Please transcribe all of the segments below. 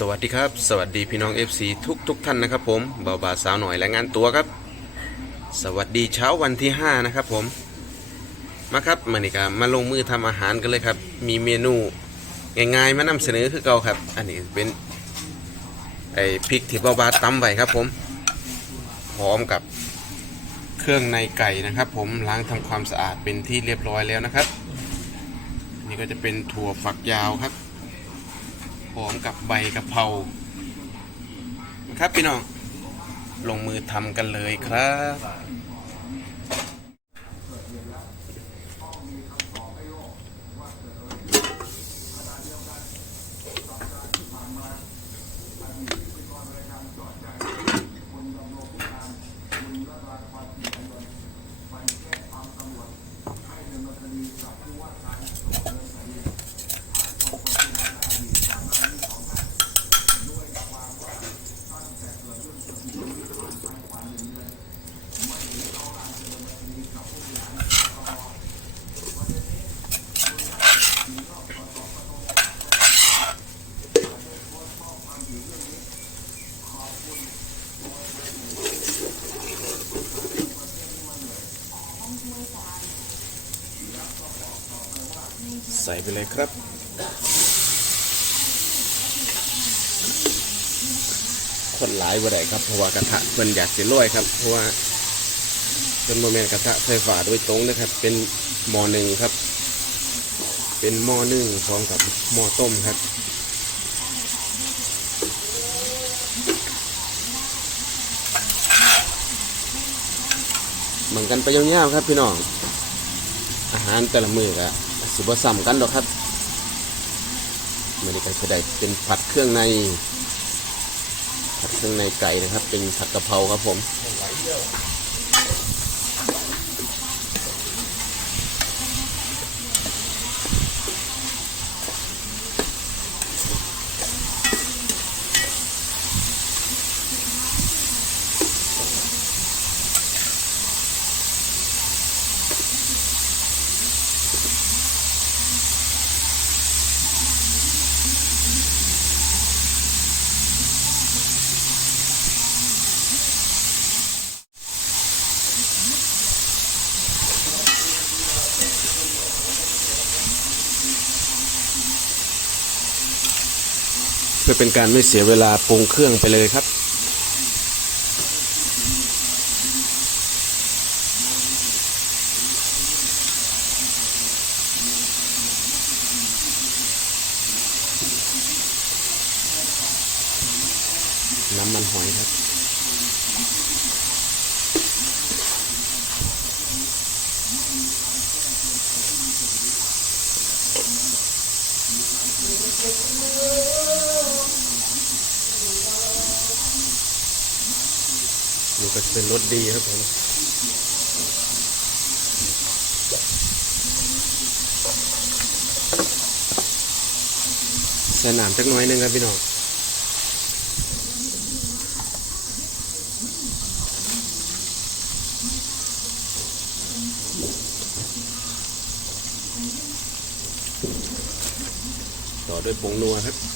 สวัสดีครับ สวัสดีพี่น้อง FC ทุกทุกท่านนะครับผมบ่าวบาสาวหน่อยและงานตัวครับ สวัสดีเช้าวันที่ 5 นะครับผมมาครับมานี่ครับมาลงมือทำอาหารกันเลยครับ มีเมนูง่ายๆมานำเสนอคือเก่าครับ อันนี้เป็นไอ้พริกที่บ่าวบาตำไว้ครับผมพร้อมกับเครื่องในไก่นะครับ ผมล้างทำความสะอาดเป็นที่เรียบร้อยแล้วนะครับ นี่ก็จะเป็นถั่วฝักยาวครับ หอมกับใบกะเพราครับพี่น้องลงมือทำกันเลยครับ ใส่ไปเลยครับ คนหลายบ่ได้ครับเพราะว่ากระทะเพิ่นอยากสิลอยครับ เพราะว่าเป็นโมเมนต์กระทะไฟฟ้าโดยตรงนะครับ เป็นหม้อหนึ่งครับ เป็นหม้อนึ่งพร้อมกับหม้อต้มครับเหมือนกันไปยาวๆครับพี่น้องอาหารแต่ละมือก็ สิบ่ซ้ำกันหรอกครับมื้อนี้ก็จะได้เป็นผัดเครื่องใน ผัดเครื่องในไก่นะครับ เป็นผัดกะเพราครับผม อเป็นการไม่เสียเวลาปรุงเครื่องไปเลยครับ น้ำมันหอยครับ ก็เป็นรสดีครับผมใส่น้ำจักน้อยนึงครับพี่น้องต่อด้วยผงนัวครับ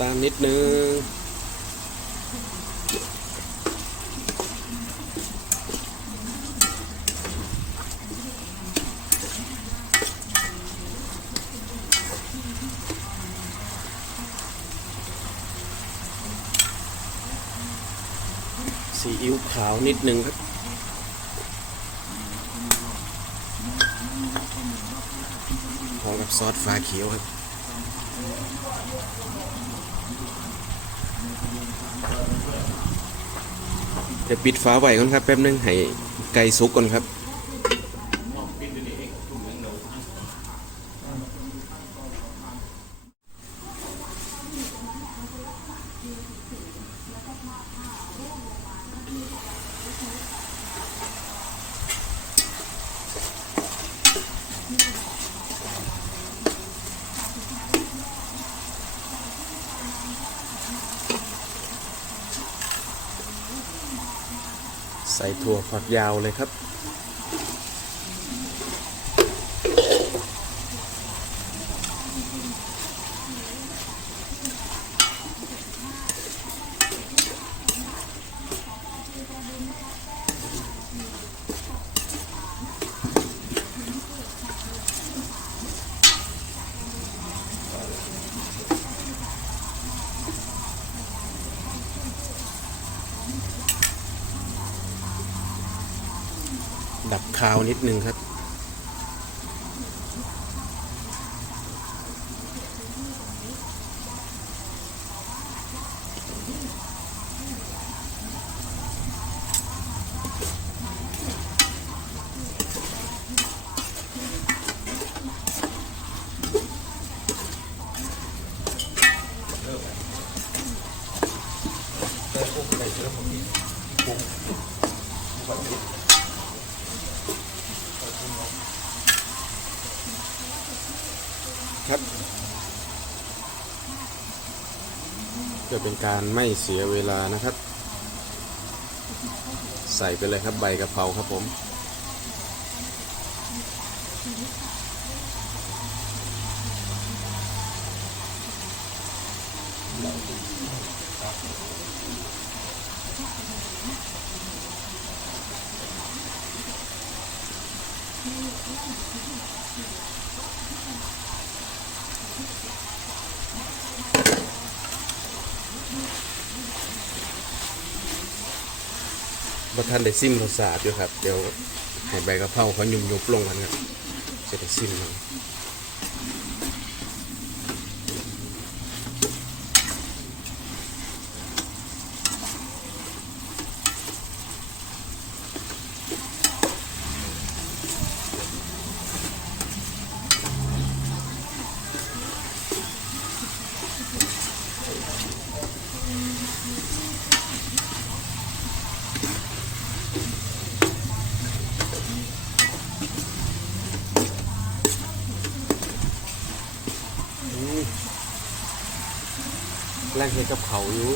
ตามนิดนึงซีอิ๊วขาวนิดนึงครับพร้อมกับซอสฟ้าเขียวครับ จะปิดฝาไว้ก่อนครับแป๊บนึงให้ไก่สุกก่อนครับ ใส่ถั่วฝักยาวเลยครับ ขาวนิดนึงครับ ครับเพื่อเป็นการไม่เสียเวลานะครับ ใส่ไปเลยครับใบกะเพราครับผม บ่ท่านได้ซิมรสชาติอยู่ครับ เดี๋ยวให้ใบกะเพราเขายุ่มยุบลงกันครับจะได้ซิมมัน เห็ดกับเขาอยู่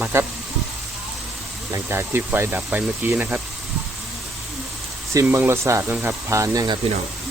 มมาครับ หลังจากที่ไฟดับไปเมื่อกี้นะครับ ซิมเบิงรสชาตินะครับผ่านยังครับพี่น้อง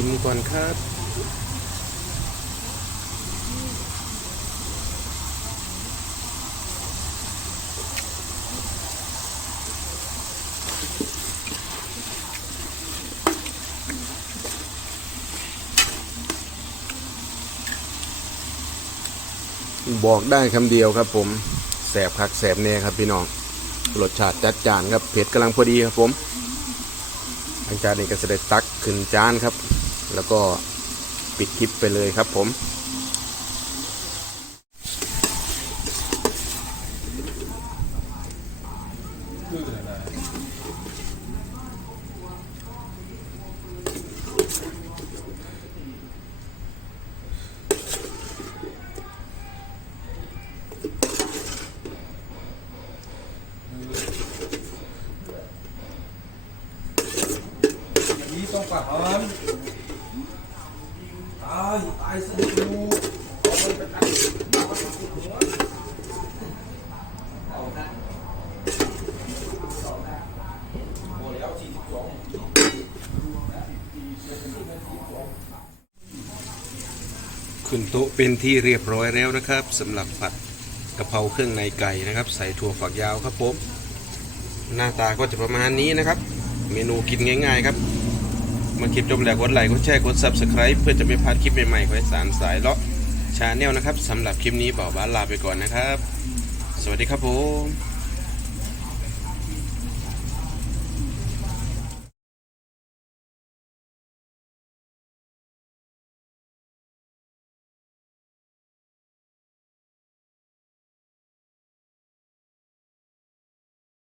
ชิมก่อนครับ บอกได้คำเดียวครับผมแสบคักแสบเน่ครับพี่น้องรสชาติจัดจานครับเผ็ดกำลังพอดีครับผมหลังจากนี้ก็จะได้ตักขึ้นจานครับ แล้วก็ปิดคลิปไปเลยครับผมอย่างนี้ต้องประหารตายตายสนิทอยู่เอามันไปตัดเอามันไปขุดหัวเอานะโอ้แล้วสี่สิบสอง ขึ้นโต๊ะเป็นที่เรียบร้อยแล้วนะครับสำหรับผัดกะเพราเครื่องในไก่นะครับ ใส่ถั่วฝักยาวครับผมหน้าตาก็จะประมาณนี้นะครับ เมนูกินง่ายๆครับมาคลิปจบแล้วกดไลค์กดแชร์กด Subscribe เพื่อจะไม่พลาดคลิปใหม่ๆของไอ้สารสายเลาะชาแนลนะครับสำหรับคลิปนี้บ่าวบ้านลาไปก่อนนะครับ สวัสดีครับผม